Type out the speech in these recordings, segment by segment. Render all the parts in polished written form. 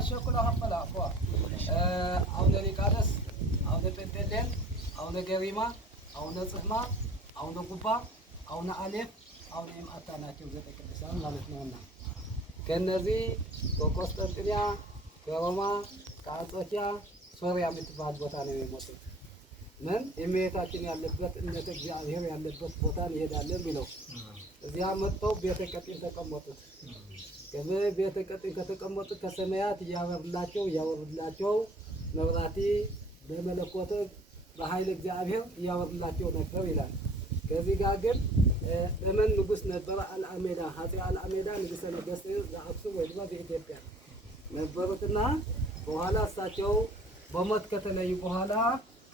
አሸኩላ ሀፈላ እኮ አሁነ ሊቃነስ አሁነ ጴንጤሌን አሁነ ገሪማ አሁነ ጽህማ አሁነ ጉባ አሁነ አሌፍ አሁነ የማዕታ ናቸው ዘጠኝ ቅዱሳን ማለት ነውና ከነዚህ ከቆስጠንጥንያ ከሮማ ከአንጾኪያ ሶሪያ የምትባል ቦታ ነው የሞቱት። ምን እመቤታችን ያለበት እምነተ እግዚአብሔር ያለበት ቦታ እንሄዳለን ብለው እዚያ መጥተው ቤተ ቀጢን ተቀመጡት። ቤተ ቀጢን ከተቀመጡት ከሰማያት እያወርድላቸው መብራቲ በመለኮት በኃይል እግዚአብሔር እያወርድላቸው ነበር ይላል። ከዚህ ጋር ግን ለምን ንጉስ ነበረ አልአሜዳ አፄ አልአሜዳ ንጉሠ ነገሥት ዘአክሱም ወይ ደግሞ በኢትዮጵያ ነበሩትና በኋላ እሳቸው በሞት ከተለዩ በኋላ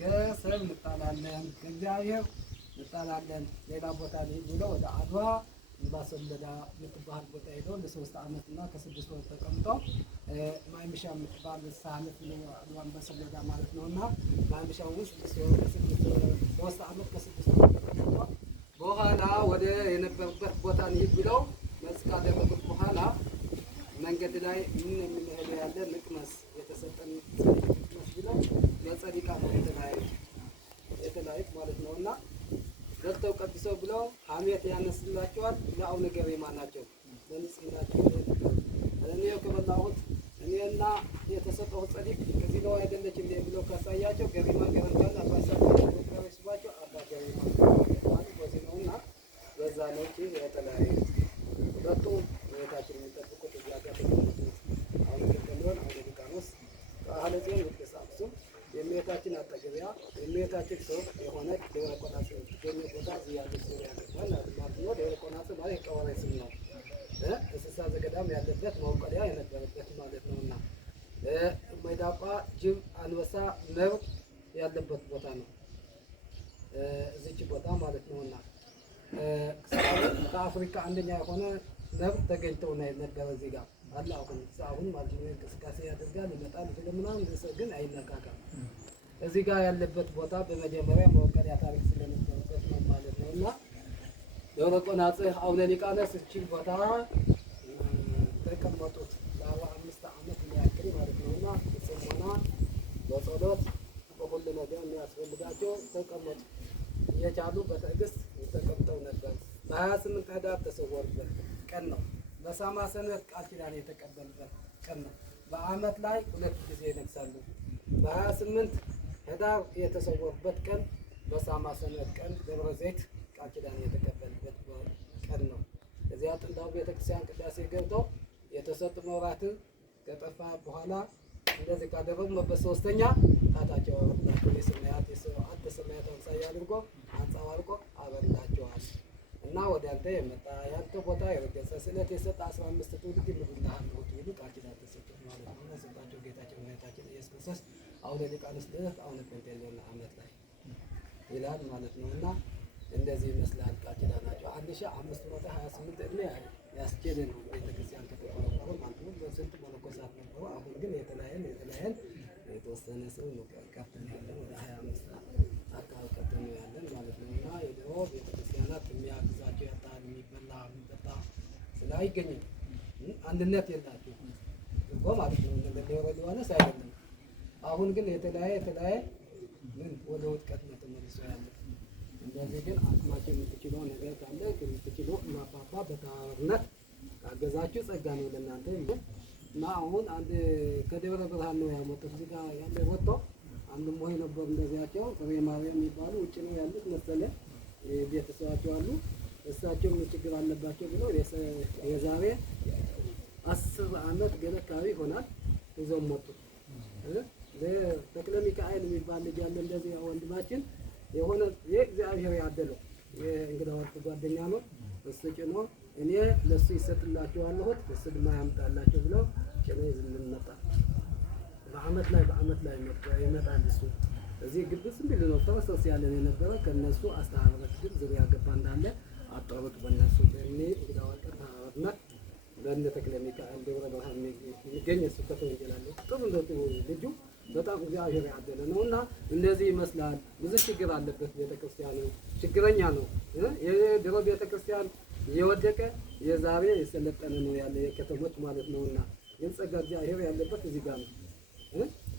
ከሰብ እንጣላለን ከእግዚአብሔር እንጣላለን ሌላ ቦታ ላይ ብለው ወደ አድዋ ባሰለዳ የምትባል ቦታ ሄደው ለ3 ዓመት እና ከ6 ወር ተቀምጠው ማይምሻ የምትባል ሳነት ነው አድዋን ባሰለዳ ማለት ነውና ማይምሻ ውስጥ 3 ዓመት ከ6 ወር ተቀምጠው በኋላ ወደ የነበሩበት ቦታ እንሂድ ብለው መስካ ካደረጉት በኋላ መንገድ ላይ ምን የምንሄድ ያለ ንቅመስ የተሰጠን ንቅመስ ብለው ለጸዲቃ ነው የተለያዩት ማለት ነውና ደርተው ቀድሰው ብለው ሐሜት ያነስላቸዋል። ለአቡነ ገሪማ ናቸው ለንጽህናቸው እኔው ከበላሁት እኔና የተሰጠው ጸዲቅ ከዚህ ነው አይደለች እንዴ ብለው ካሳያቸው ገሪማ ገረንታል አባሳቸው ከረስባቸው አባ ገሪማ ማለት ወዚህ ነውና በዛ ነው የተለያዩት። ሁለቱ ቤታችን የሚጠብቁት ያጋጠ አሁን ከቀሎን አሁን ሊቃኖስ አለዚህ ወደ ሳክሱም የእመቤታችን አጠገቢያ የእመቤታችን ሰው የሆነ ደብረ ቆናጽ ገኘ ቦታ ያለ ሰው ያለበት ማለት ነው። ደብረ ቆናጽ ማለት ቀወረ ስም ነው። እንስሳ ዘገዳም ያለበት መውቀሪያ የነበረበት ማለት ነውና መይዳቋ ጅብ፣ አንበሳ፣ ነብር ያለበት ቦታ ነው እዚች ቦታ ማለት ነውና ከአፍሪካ አንደኛ የሆነ ነብር ተገኝተው ነው የነበረ እዚህ ጋር አለ። አሁን ማለት ነው እንቅስቃሴ ያደርጋል ይመጣል ስለምናምን ግን አይነካካም። እዚህ ጋር ያለበት ቦታ በመጀመሪያ መወቀሪያ ታሪክ ስለነበረበት ነው ማለት ነውና ደብረ ቆናጽህ አቡነ ሊቃኖስ እቺን ቦታ ተቀመጡት ለ45 ዓመት የሚያክል ማለት ነውና በጽሞና በጸሎት በሁሉ ነገር የሚያስፈልጋቸው ተቀመጡ እየቻሉ በትዕግስት ተቀምጠው ነበር። በ28 ህዳር ተሰወሩበት ቀን ነው። በሳማ ሰነት ቃል ኪዳን የተቀበሉበት ቀን ነው። በአመት ላይ 2 ጊዜ ይነግሳሉ። በ28 ህዳር የተሰወሩበት ቀን በሳማ ሰነት ቀን ደብረ ዘይት ቃል ኪዳን የተቀበሉበት ቀን ነው። እዚያ ጥንታዊ ቤተክርስቲያን ቅዳሴ ገብተው የተሰጡ መብራትን ከጠፋ በኋላ እንደዚህ ካደረጉ በሶስተኛ ታታቸው አወርዳቸው የሰማያት ሰማያት አምሳያ አድርጎ አንጸባርቆ አበላቸዋል። እና ወደ አንተ የመጣ ያንተ ቦታ የረገሰ ስለት የሰጠ 15 ትውልድ ይምሩልሃል ነው ይሉ ቃል ኪዳን ተሰጥቷል ማለት ነው። እና ሰጣቸው ጌታችን መድኃኒታችን ኢየሱስ ክርስቶስ አቡነ ሊቃኖስ ድረስ አቡነ ጴንጤሌዎን ዓመት ላይ ይላል ማለት ነው። እና እንደዚህ ይመስላል ቃል ኪዳናቸው 1528 እድሜ ያስኬደ ነው ቤተክርስቲያን ከተቋቋመ ማለት ነው። በስንት መነኮሳት ነበሩ። አሁን ግን የተለያየ የተወሰነ ሰው ነው ከፍተን ያለን ወደ 25 አካባቢ ቀጥተን ያለን ማለት ነው። እና የድሮ ቤተክርስቲያናት የሚያግዛቸው ያጣል የሚበላ የሚጠጣ ስላይገኝም አንድነት የላቸው እኮ ማለት ነው። እንደ ደብረ ሊባኖስ አይደለም። አሁን ግን የተለያየ ምን ወደ ውድቀት ነው ተመልሶ ያለ። እንደዚህ ግን አቅማቸው የምትችለው ነገር ካለ የምትችለው ማባባ በታወርነት ካገዛችሁ ጸጋ ነው ለእናንተ እና አሁን አንድ ከደብረ ብርሃን ነው ያመጡት እዚህ ጋር ያለ ወጥቶ አንድ ሞይ ነበር እንደዚያቸው ፍሬ ማርያም የሚባሉ ውጭ ነው ያሉት መሰለኝ ቤተሰባቸው አሉ። እሳቸው ምን ችግር አለባቸው ብለው የዛሬ 10 ዓመት ገለካዊ ይሆናል ይዘው መጡ። ተክለ ሚካኤል የሚባል ልጅ ያለ እንደዚህ ወንድማችን የሆነ የእግዚአብሔር ያደለው የእንግዳ ወርቅ ጓደኛ ነው። እሱ ጭኖ እኔ ለሱ ይሰጥላቸዋለሁ እሱ ድማ ያምጣላቸው ብለው ጭኖ ይዘን መጣ። በአመት ላይ ይመጣል እሱ እዚህ ግብጽ እንዴ ነው ተወሰስ ያለን የነበረ ከነሱ አስተባባሪዎች ግን ዙሪያ ገባ እንዳለ አጣሩት በእነሱ እኔ እንግዳ ወርቅ ታወርና ለእነ ተክለ ሚካኤል ደብረ ብርሃን የሚገኝ እሱ ከተወንጀላለ ጥሩ እንደው ልጁ በጣም እግዚአብሔር ያደለ ነውና እንደዚህ ይመስላል። ብዙ ችግር አለበት ቤተክርስቲያኑ ችግረኛ ነው። የድሮ ቤተክርስቲያን የወደቀ የዛሬ የሰለጠነ ነው ያለ የከተሞች ማለት ነውና ግን ጸጋ እግዚአብሔር ያለበት እዚህ ጋር ነው።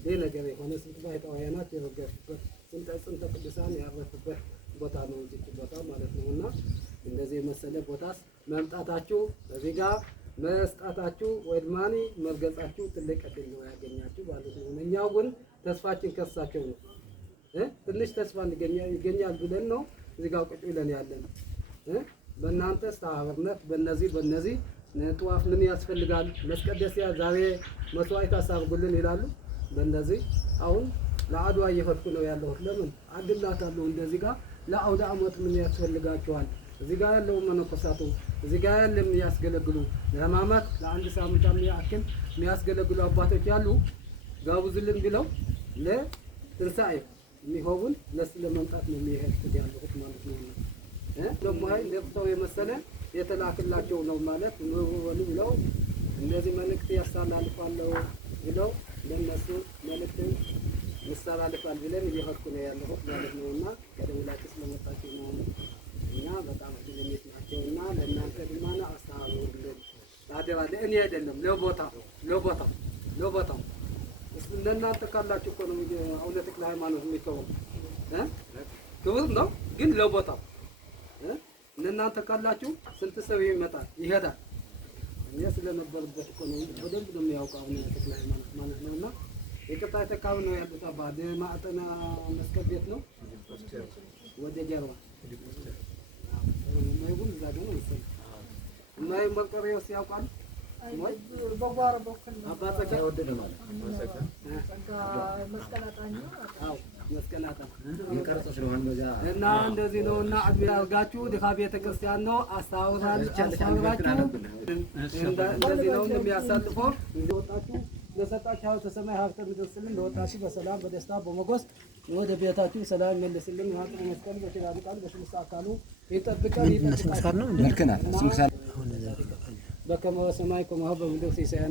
ይህ ነገር የሆነ ስንት ባሕታውያናት የረገፉበት ስንት ጽንተ ቅዱሳን ያረፉበት ቦታ ነው እዚህ ቦታ ማለት ነው። እና እንደዚህ የመሰለ ቦታስ መምጣታችሁ እዚህ ጋር መስጣታችሁ ወድማኒ መርገጻችሁ ትልቅ ዕድል ነው ያገኛችሁ ማለት ነው። እኛው ግን ተስፋችን ከሳቸው ነው። ትንሽ ተስፋ ይገኛል ብለን ነው እዚህ ጋር ቁጭ ብለን ያለን። በእናንተ አስተባባሪነት በእነዚህ ጧፍ ምን ያስፈልጋል መስቀደሲያ ዛሬ መስዋዕት አሳርጉልን ይላሉ። በእንደዚህ አሁን ለአድዋ እየፈትኩ ነው ያለሁት። ለምን አድላታለሁ እንደዚህ ጋር ለአውደ ዓመት ምን ያስፈልጋቸዋል? እዚህ ጋር ያለው መነኮሳቱ እዚህ ጋር ያለ የሚያስገለግሉ ለሕማማት ለአንድ ሳምንት ያክል የሚያስገለግሉ አባቶች ያሉ ጋብዙልን ብለው ለትንሣኤ የሚሆውን ለመምጣት ነው የሚሄዱት ያለሁት ማለት ነው። ደግሞ እንደፍተው የመሰለ የተላክላቸው ነው ማለት ነው ብለው እንደዚህ መልእክት ያስተላልፋለሁ ብለው ለነሱ መልእክትን ያስተላልፋል ብለን እየሄድኩ ነው ያለሁት ማለት ነውና ከደውላችሁ ስለመጣችሁ ነው እና በጣም እድለኞች ናቸውና ለእናንተ ድማና አስተባብሩልን። ታዲያ ለእኔ አይደለም ለቦታው ለእናንተ ካላችሁ እኮ ነው አቡነ ተክለ ሃይማኖት የሚከበሩ ክብር ነው። ግን ለቦታው ለእናንተ ካላችሁ ስንት ሰው ይሄዳል። እኔ ስለነበርበት እኮ ነው በደንብ ነው የሚያውቀው አቡነ ተክለ ሃይማኖት ማለት ነውና የቅጣ ተካብ ነው ያሉት አባደ ማዕጠና መስቀል ቤት ነው ወደ ጀርባ ማይቡን እዛ ጋር ነው መሰለኝ። ማይ መቀበያው ሲያውቃል ወይ በጓሮ በኩል አባጠቃ ወደደ ማለት መስቀላታ ይቀርጽ ስለሆነ በዛ እና እንደዚህ ነውና አድቢያ አርጋችሁ ድካ ቤተ ክርስቲያን ነው አስተዋውራችሁ እንደዚህ ነው እንደሚያሳልፈው እንደወጣችሁ ለሰጣችሁ ተሰማይ ሀብተ ምድርስልን ለወጣችሁ በሰላም በደስታ በመጎስ ወደ ቤታችሁ ሰላም መልስልን። ያጥሩ መስቀል በተላሉ ቃል በስልሳ አካሉ ይጠብቃል ነው መልከናል ስምሳል በከመ ሰማይ ከመ በምድር ሲሳይ